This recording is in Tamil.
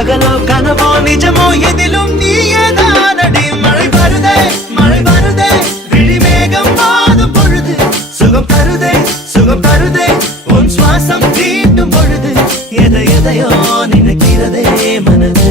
பகலோ கனவோ நிஜமோ எதிலும் நீயேதானடி. மழை வருதே விழிமேகம் மாதும் பொழுது. சுகம் தருதே உன் சுவாசம் தீண்டும் பொழுது. எதையோ நினைக்கிறதே மனது.